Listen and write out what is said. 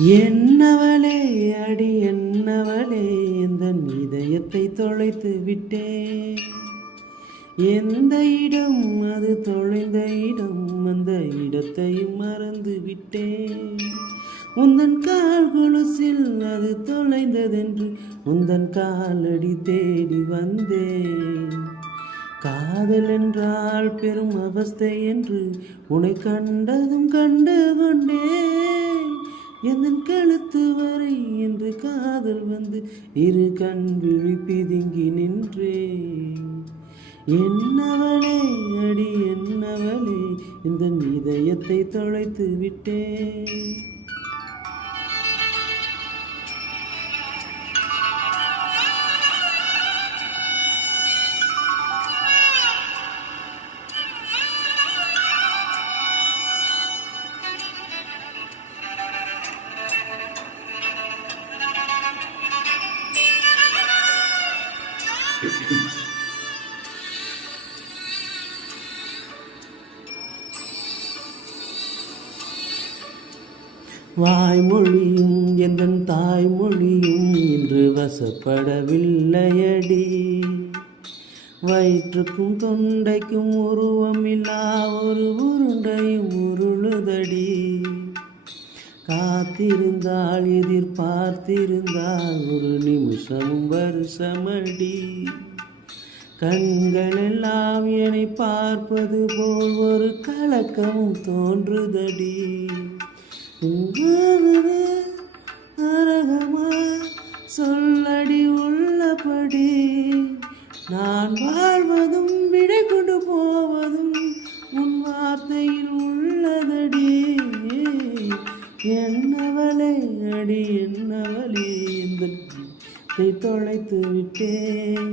என்னவளே அடி என்னவளே எந்த இதயத்தை தொலைத்து விட்டேன். எந்த இடம் அது தொலைந்த இடம், அந்த இடத்தையும் மறந்து விட்டேன். உந்தன் கால் கொலுசில் அது தொலைந்ததென்று உந்தன் காலடி தேடி வந்தேன். காதல் என்றால் பெரும் அவஸ்தை என்று உன்னை கண்டதும் கண்டு கொண்டேன். என் கழுத்து வரை என்று காதல் வந்து இரு கண் விழி பிதுங்கி நின்றேன். என்னவளே அடி என்னவளே இந்த இதயத்தை தொலைத்து விட்டேன். வாய்மொழியும் எந்தன் தாய்மொழியும் இன்று வசப்படவில்லையடி. வயிற்றுக்கும் தொண்டைக்கும் உருவமில்லா ஒரு உருண்டையும் உருளுதடி. காத்திருந்தால் எதிர்பார்த்திருந்தால் ஒரு நிமிஷமும் வருஷமடி. கண்கள் எல்லாம் என்னை பார்ப்பது போல் ஒரு கலக்கமும் தோன்றுதடி. அரகமா சொல்லடி உள்ளபடி, நான் வாழ்வதும் விடை கொண்டு போவதும் உன் வார்த்தையில் உள்ளதடி. என்னவளே அடி என்னவளே இந்த தொலைத்து விட்டேன்.